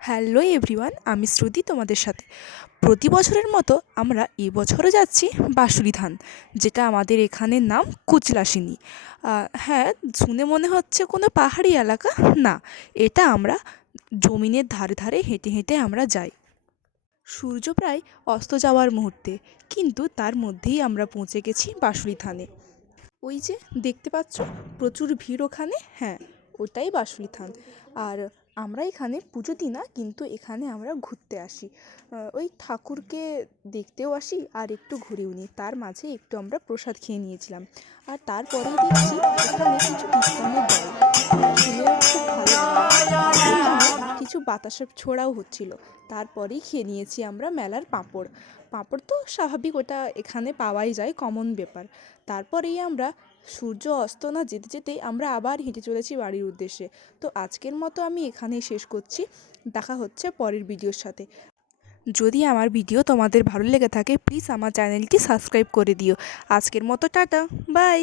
Hello everyone, আমি শ্রুতি তোমাদের সাথে। প্রতি বছরের মতো আমরা এবছরও যাচ্ছি বাঁশুড়ীথান, যেটা আমাদের এখানের নাম কুচলাসিনী। হ্যাঁ, শুনে মনে হচ্ছে কোনো পাহাড়ি এলাকা। না, এটা আমরা জমিনের ধারে ধারে হেঁটে হেঁটে আমরা যাই সূর্য প্রায় অস্ত যাওয়ার মুহূর্তে, কিন্তু তার মধ্যেই আমরা পৌঁছে গেছি বাঁশুড়ীথানে। ওই যে দেখতে পাচ্ছ প্রচুর ভিড় ওখানে, হ্যাঁ, ওটাই বাঁশুড়ী থান। আর আমরা এখানে পুজো দিই না, কিন্তু এখানে আমরা ঘুরতে আসি। ওই ঠাকুরকে দেখতেও আসি আর একটু ঘুরেও নিই। তার মাঝে একটু আমরা প্রসাদ খেয়ে নিয়েছিলাম। আর তারপরেই দেখছি এখানে কিছু কীর্তনের দল, শুনেও খুব ভালো লাগলো। আর ওইখানে কিছু বাতাসের ছোড়াও হচ্ছিল। তারপরেই খেয়ে নিয়েছি আমরা মেলার পাঁপড়। পাঁপড় তো স্বাভাবিক, ওটা এখানে পাওয়াই যায়, কমন ব্যাপার। তারপরেই আমরা সূর্য অস্ত না যেতে যেতেই আমরা আবার হেঁটে চলেছি বাড়ির উদ্দেশ্যে। তো আজকের মতো আমি এখানেই শেষ করছি। দেখা হচ্ছে পরের ভিডিওর সাথে। যদি আমার ভিডিও তোমাদের ভালো লেগে থাকে, প্লিজ আমার চ্যানেলটি সাবস্ক্রাইব করে দিও। আজকের মতো টাটা, বাই।